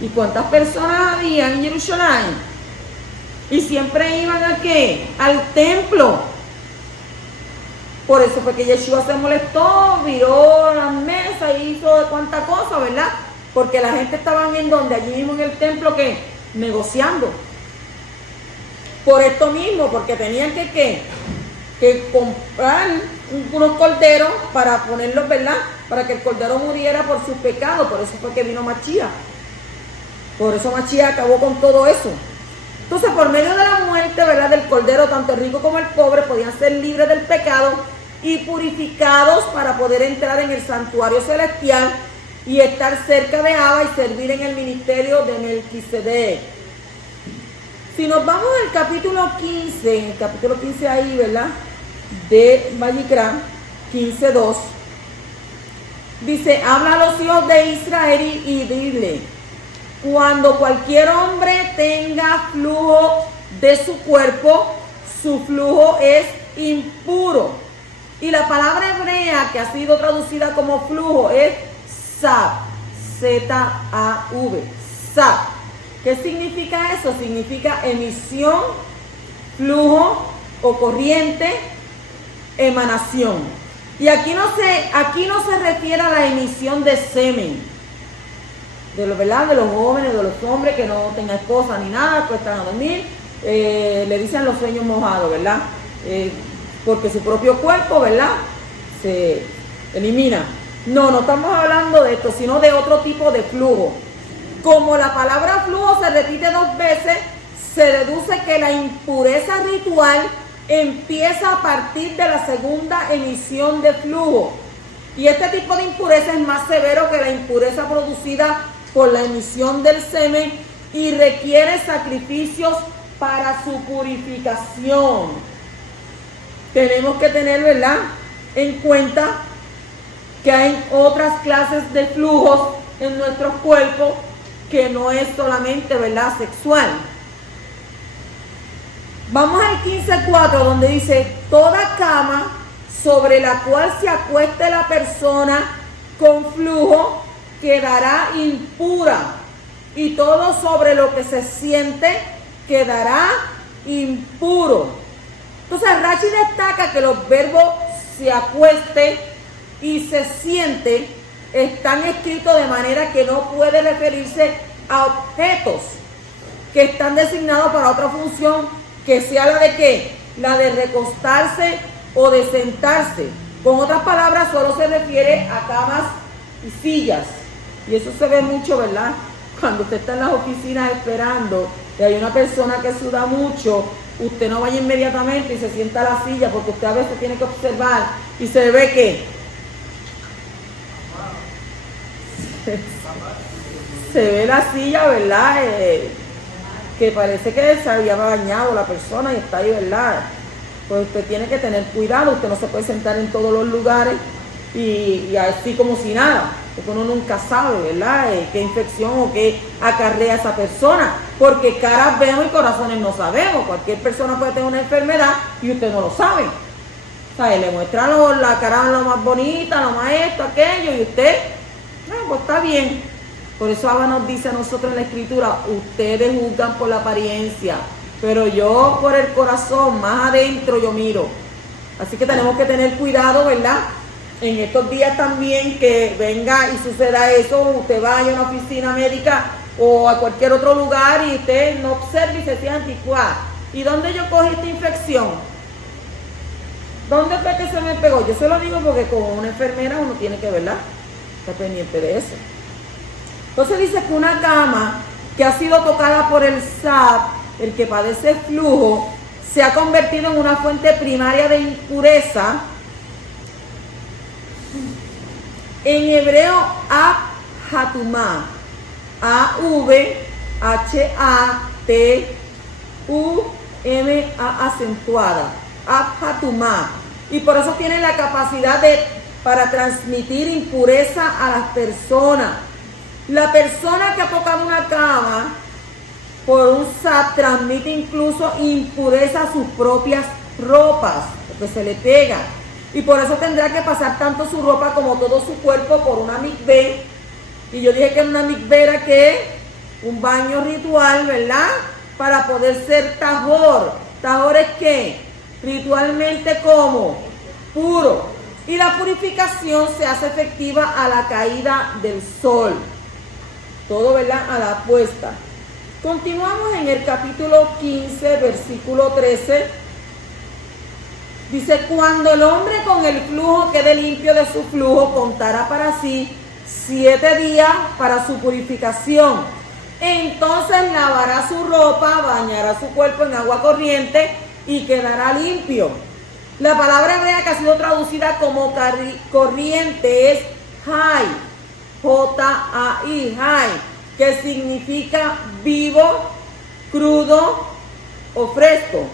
¿Y cuántas personas había en Jerusalén? Y siempre iban ¿a qué? Al templo. Por eso fue que Yeshua se molestó, viró las mesas y hizo cuánta cosa, ¿verdad? Porque la gente estaba en donde, allí mismo en el templo, negociando. Por esto mismo, porque tenían que comprar unos corderos para ponerlos, ¿verdad? Para que el cordero muriera por sus pecados. Por eso fue que vino Mashiach. Por eso Mashiach acabó con todo eso. Entonces, por medio de la muerte, ¿verdad?, del cordero, tanto el rico como el pobre podían ser libres del pecado y purificados para poder entrar en el santuario celestial y estar cerca de Abba y servir en el ministerio de Melquisedec. Si nos vamos al capítulo 15, en el capítulo 15 ahí, ¿verdad?, de Vayikra, 15:2, dice, habla a los hijos de Israel y dile, cuando cualquier hombre tenga flujo de su cuerpo, su flujo es impuro. Y la palabra hebrea que ha sido traducida como flujo es Zav, Z-A-V, Zav. ¿Qué significa eso? Significa emisión, flujo o corriente, emanación. Y aquí no se refiere a la emisión de semen, ¿verdad?, de los jóvenes, de los hombres que no tengan esposa ni nada, pues están a dormir, le dicen los sueños mojados, ¿verdad? Porque su propio cuerpo, ¿verdad?, se elimina. No estamos hablando de esto, sino de otro tipo de flujo. Como la palabra flujo se repite 2 veces, se deduce que la impureza ritual empieza a partir de la segunda emisión de flujo. Y este tipo de impureza es más severo que la impureza producida por la emisión del semen y requiere sacrificios para su purificación. Tenemos que tener, ¿verdad?, en cuenta que hay otras clases de flujos en nuestros cuerpos que no es solamente, ¿verdad?, sexual. Vamos al 15:4, donde dice, toda cama sobre la cual se acueste la persona con flujo quedará impura, y todo sobre lo que se siente quedará impuro. Entonces Rashi destaca que los verbos se acueste y se siente están escritos de manera que no puede referirse a objetos que están designados para otra función que sea la de ¿qué? La de recostarse o de sentarse. Con otras palabras, solo se refiere a camas y sillas. Y eso se ve mucho, ¿verdad? Cuando usted está en las oficinas esperando y hay una persona que suda mucho, usted no vaya inmediatamente y se sienta a la silla, porque usted a veces tiene que observar y se ve que se ve la silla, ¿verdad? Que parece que se había bañado la persona y está ahí, ¿verdad? Pues usted tiene que tener cuidado, usted no se puede sentar en todos los lugares y así como si nada, porque uno nunca sabe, ¿verdad? Qué infección o qué acarrea esa persona, porque caras vemos y corazones no sabemos. Cualquier persona puede tener una enfermedad y usted no lo sabe. O sea, le muestra la cara lo más bonita, lo más esto, aquello, y usted, pues está bien. Por eso Abba nos dice a nosotros en la Escritura, ustedes juzgan por la apariencia, pero yo por el corazón, más adentro yo miro. Así que tenemos que tener cuidado, ¿verdad? En estos días también que venga y suceda eso, usted vaya a una oficina médica o a cualquier otro lugar y usted no observe y se siente anticuado. ¿Y dónde yo cogí esta infección? ¿Dónde fue que se me pegó? Yo se lo digo porque como una enfermera uno tiene que, ¿verdad?, estar pendiente de eso. Entonces dice que una cama que ha sido tocada por el SAP, el que padece flujo, se ha convertido en una fuente primaria de impureza. En hebreo, Ab-Hatumá, A-V-H-A-T-U-M-A acentuada, Ab-Hatumá. Y por eso tiene la capacidad para transmitir impureza a las personas. La persona que ha tocado una cama por un SAP transmite incluso impureza a sus propias ropas, porque se le pega. Y por eso tendrá que pasar tanto su ropa como todo su cuerpo por una mikvé. Y yo dije que una mikvé era ¿qué? Un baño ritual, ¿verdad? Para poder ser tajor. ¿Tajor es qué? Ritualmente como puro. Y la purificación se hace efectiva a la caída del sol. Todo, ¿verdad?, a la puesta. Continuamos en el capítulo 15, versículo 13. Dice, cuando el hombre con el flujo quede limpio de su flujo, contará para sí 7 días para su purificación. Entonces lavará su ropa, bañará su cuerpo en agua corriente y quedará limpio. La palabra hebrea que ha sido traducida como corriente es Hay, J-A-I, Hay, que significa vivo, crudo o fresco.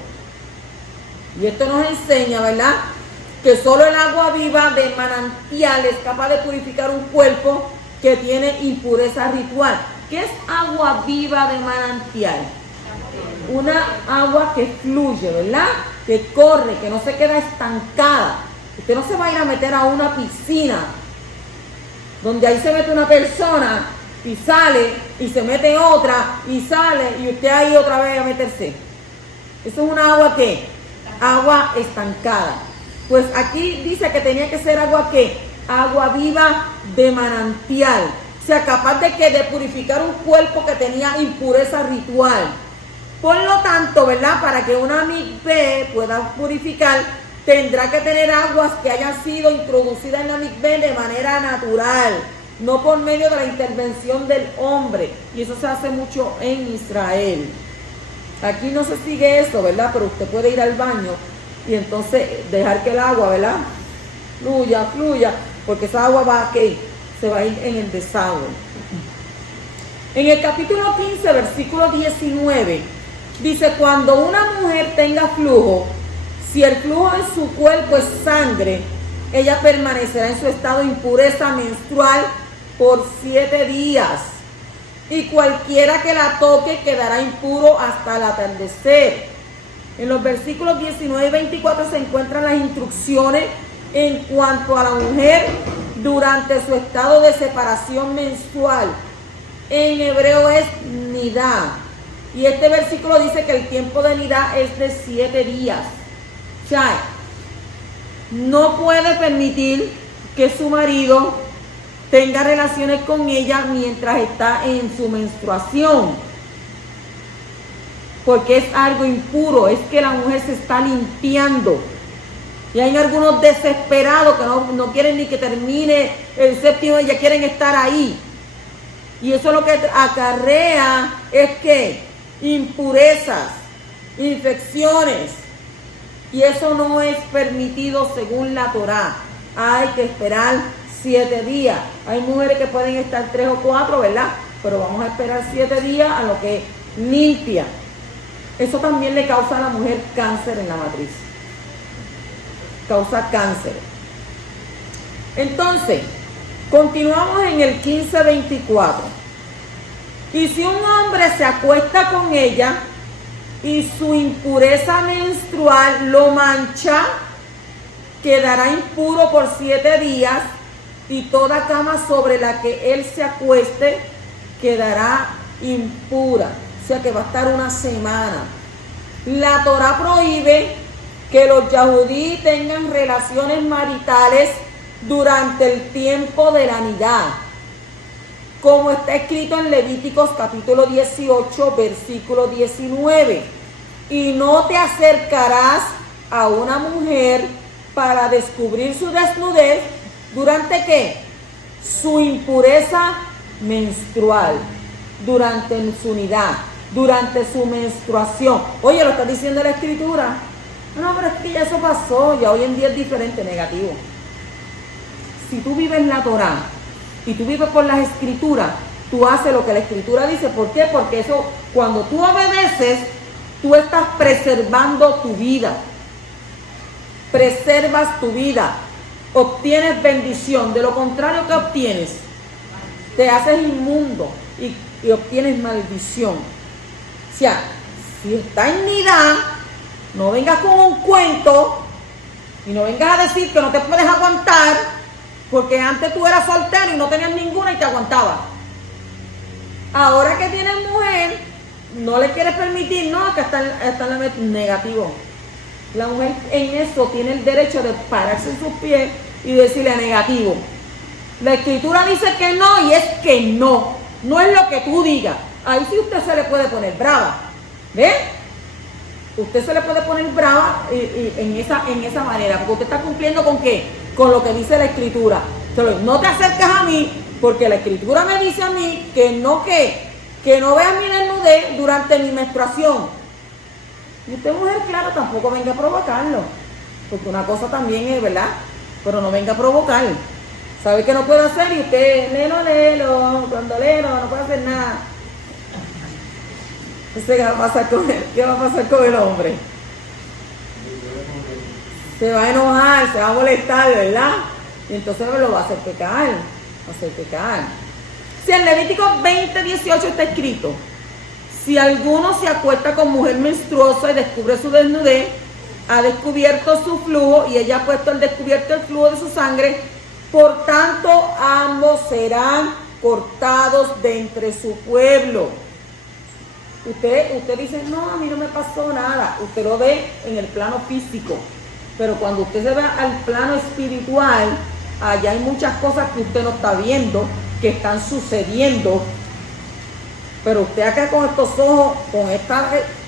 Y esto nos enseña, ¿verdad?, que solo el agua viva de manantial es capaz de purificar un cuerpo que tiene impureza ritual. ¿Qué es agua viva de manantial? Una agua que fluye, ¿verdad?, que corre, que no se queda estancada. Usted no se va a ir a meter a una piscina donde ahí se mete una persona y sale, y se mete otra y sale, y usted ahí otra vez a meterse. Eso es una agua que agua estancada. Pues aquí dice que tenía que ser agua ¿qué? Agua viva de manantial. O sea, capaz de purificar un cuerpo que tenía impureza ritual. Por lo tanto, ¿verdad?, para que una mikvé pueda purificar, tendrá que tener aguas que hayan sido introducidas en la mikvé de manera natural, no por medio de la intervención del hombre. Y eso se hace mucho en Israel. Aquí no se sigue eso, ¿verdad? Pero usted puede ir al baño y entonces dejar que el agua, ¿verdad?, fluya, porque esa agua se va a ir en el desagüe. En el capítulo 15, versículo 19, dice, cuando una mujer tenga flujo, si el flujo en su cuerpo es sangre, ella permanecerá en su estado de impureza menstrual por 7 días. Y cualquiera que la toque quedará impuro hasta el atardecer. En los versículos 19 y 24 se encuentran las instrucciones en cuanto a la mujer durante su estado de separación menstrual. En hebreo es nidá. Y este versículo dice que el tiempo de nidá es de 7 días. O sea, no puede permitir que su marido tenga relaciones con ella mientras está en su menstruación. porque es algo impuro, es que la mujer se está limpiando. Y hay algunos desesperados que no quieren ni que termine el séptimo y ya quieren estar ahí. Y eso lo que acarrea es que impurezas, infecciones. Y eso no es permitido según la Torá. Hay que esperar 7 días. Hay mujeres que pueden estar 3 o 4, ¿verdad? Pero vamos a esperar 7 días a lo que limpia. Eso también le causa a la mujer cáncer en la matriz. Causa cáncer. Entonces, continuamos en el 15:24. Y si un hombre se acuesta con ella y su impureza menstrual lo mancha, quedará impuro por 7 días, y toda cama sobre la que él se acueste quedará impura. O sea que va a estar una semana. La Torá prohíbe que los yahudí tengan relaciones maritales durante el tiempo de la nidá, como está escrito en Levíticos capítulo 18, versículo 19. Y no te acercarás a una mujer para descubrir su desnudez durante ¿qué? Su impureza menstrual, durante su nidá, durante su menstruación. Oye, lo está diciendo la Escritura. No, pero es que ya eso pasó, ya hoy en día es diferente, negativo. Si tú vives la Torá y tú vives por las Escrituras, tú haces lo que la Escritura dice. ¿Por qué? Porque eso, cuando tú obedeces, tú estás preservando tu vida. Preservas tu vida. Obtienes bendición. De lo contrario, ¿qué obtienes? Te haces inmundo y obtienes maldición. O sea, si está en nidá, no vengas con un cuento y no vengas a decir que no te puedes aguantar, porque antes tú eras soltero y no tenías ninguna y te aguantabas. Ahora que tienes mujer, no le quieres permitir, no, que está en la negativo. La mujer en eso tiene el derecho de pararse en sus pies y decirle negativo. La Escritura dice que no y es que no. No es lo que tú digas. Ahí sí usted se le puede poner brava. ¿Ves? Usted se le puede poner brava en esa manera, porque usted está cumpliendo ¿con qué? Con lo que dice la Escritura. Entonces, no te acercas a mí, porque la Escritura me dice a mí que no veas mi desnudez durante mi menstruación. Y usted, mujer, claro, tampoco venga a provocarlo, porque una cosa también es, ¿verdad? Pero no venga a provocar. Sabe que no puede hacer y usted, lelo, cuando no puede hacer nada. ¿Qué va a pasar con él? ¿Qué va a pasar con el hombre? Se va a enojar, se va a molestar, ¿verdad? Y entonces lo va a hacer pecar. Si en Levítico 20:18 está escrito: si alguno se acuesta con mujer menstruosa y descubre su desnudez, ha descubierto su flujo y ella ha puesto al descubierto el flujo de su sangre, por tanto ambos serán cortados de entre su pueblo. Usted dice, no, a mí no me pasó nada. Usted lo ve en el plano físico, pero cuando usted se va al plano espiritual, allá hay muchas cosas que usted no está viendo, que están sucediendo. Pero usted acá con estos ojos,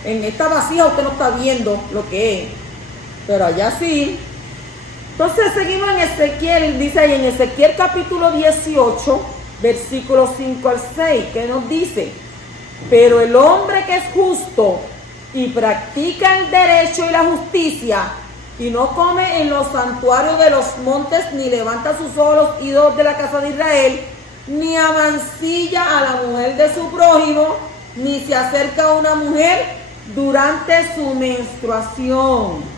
en esta vasija, usted no está viendo lo que es. Pero allá sí. Entonces seguimos en Ezequiel, dice ahí en Ezequiel capítulo 18, versículos 5 al 6, que nos dice: pero el hombre que es justo y practica el derecho y la justicia, y no come en los santuarios de los montes, ni levanta sus ojos a los ídolos de la casa de Israel, ni amancilla a la mujer de su prójimo, ni se acerca a una mujer durante su menstruación.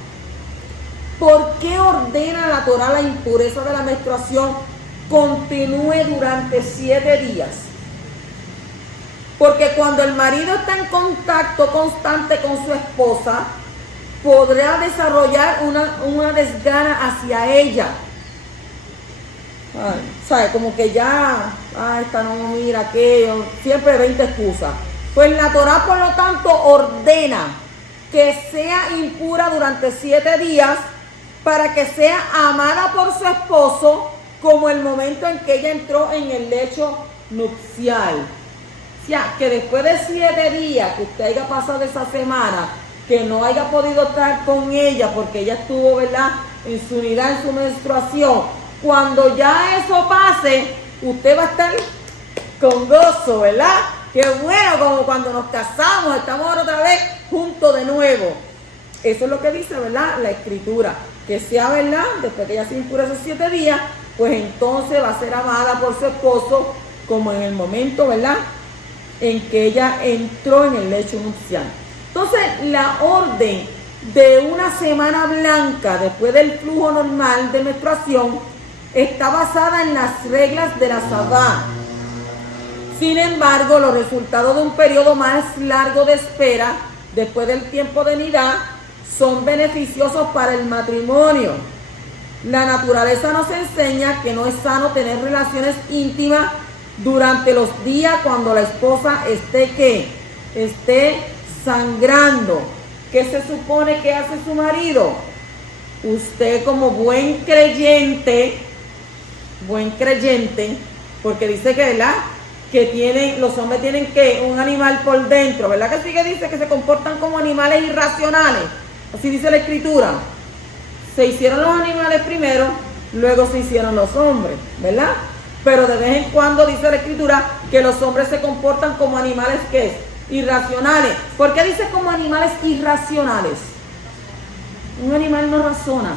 ¿Por qué ordena la Torá la impureza de la menstruación continúe durante 7 días? Porque cuando el marido está en contacto constante con su esposa, podrá desarrollar una desgana hacia ella. ¿Sabe? Como que ya, esta no mira aquello, siempre 20 excusas. Pues la Torá, por lo tanto, ordena que sea impura durante 7 días para que sea amada por su esposo como el momento en que ella entró en el lecho nupcial. O sea, que después de 7 días que usted haya pasado esa semana, que no haya podido estar con ella porque ella estuvo, ¿verdad?, en su unidad, en su menstruación, cuando ya eso pase, usted va a estar con gozo, ¿verdad? Qué bueno, como cuando nos casamos, estamos ahora otra vez juntos de nuevo. Eso es lo que dice, ¿verdad?, la Escritura. Que sea verdad, después que ella se impura esos 7 días, pues entonces va a ser amada por su esposo, como en el momento, ¿verdad?, en que ella entró en el lecho nupcial. Entonces, la orden de una semana blanca después del flujo normal de menstruación está basada en las reglas de la Sabá. Sin embargo, los resultados de un periodo más largo de espera después del tiempo de nidad son beneficiosos para el matrimonio. La naturaleza nos enseña que no es sano tener relaciones íntimas durante los días cuando la esposa esté sangrando. ¿Qué se supone que hace su marido? Usted, como buen creyente, porque dice que, ¿verdad?, que los hombres tienen un animal por dentro, ¿verdad que sí que dice que se comportan como animales irracionales? Así dice la Escritura. Se hicieron los animales primero, luego se hicieron los hombres, ¿verdad? Pero de vez en cuando dice la Escritura que los hombres se comportan como animales, ¿qué es? Irracionales. ¿Por qué dice como animales irracionales? Un animal no razona.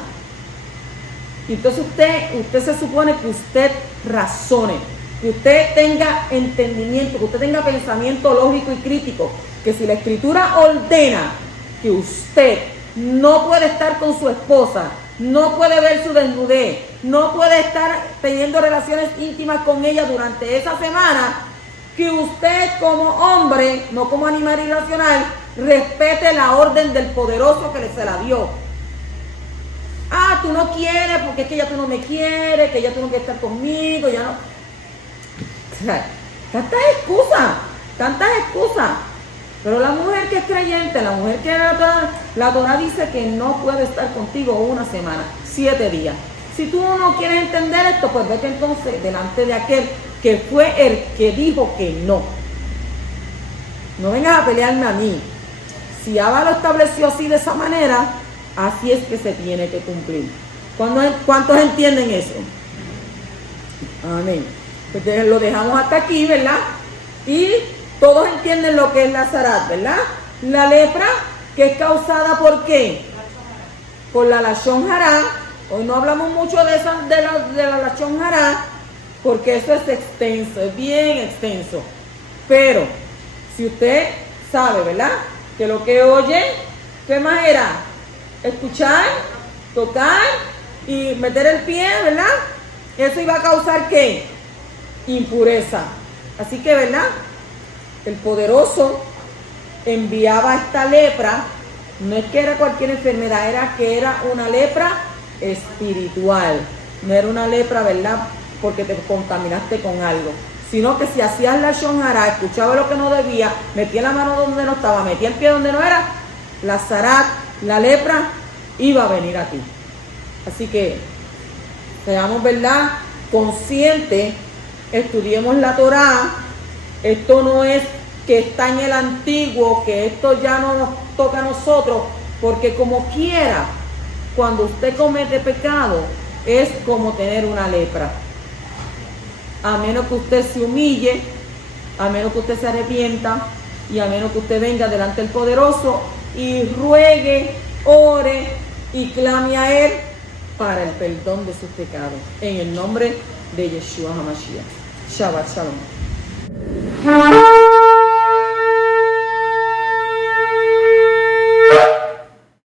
Y entonces usted se supone que usted razone, que usted tenga entendimiento, que usted tenga pensamiento lógico y crítico, que si la Escritura ordena que usted no puede estar con su esposa, no puede ver su desnudez, no puede estar teniendo relaciones íntimas con ella durante esa semana, que usted como hombre, no como animal irracional, respete la orden del poderoso que se la dio. Ah, tú no quieres porque es que ya tú no me quieres, que ya tú no quieres estar conmigo, ya no. O sea, tantas excusas. Pero la mujer que es creyente, la mujer que la Torah dice que no puede estar contigo una semana, 7 días. Si tú no quieres entender esto, pues vete entonces delante de aquel que fue el que dijo que no. No vengas a pelearme a mí. Si Abba lo estableció así de esa manera, así es que se tiene que cumplir. ¿Cuántos entienden eso? Amén. Pues lo dejamos hasta aquí, ¿verdad? Y todos entienden lo que es la zarat, ¿verdad? La lepra, que es causada ¿por qué? Por la lashon hará. Hoy no hablamos mucho de la lashon hará, porque eso es extenso, es bien extenso. Pero, si usted sabe, ¿verdad?, que lo que oye, ¿qué más era? Escuchar, tocar y meter el pie, ¿verdad? Eso iba a causar ¿qué? Impureza. Así que, ¿verdad?, el poderoso enviaba esta lepra. No es que era cualquier enfermedad, era que era una lepra espiritual. No era una lepra, ¿verdad?, porque te contaminaste con algo, sino que si hacías la lashon hará, escuchaba lo que no debía, metía la mano donde no estaba, metía el pie donde no era, la zarat, la lepra, iba a venir a ti. Así que seamos, ¿verdad?, conscientes, estudiemos la Torá. Esto no es que está en el antiguo, que esto ya no nos toca a nosotros, porque como quiera, cuando usted comete pecado, es como tener una lepra. A menos que usted se humille, a menos que usted se arrepienta y a menos que usted venga delante del poderoso y ruegue, ore y clame a él para el perdón de sus pecados. En el nombre de Yeshua HaMashiach. Shabbat Shalom.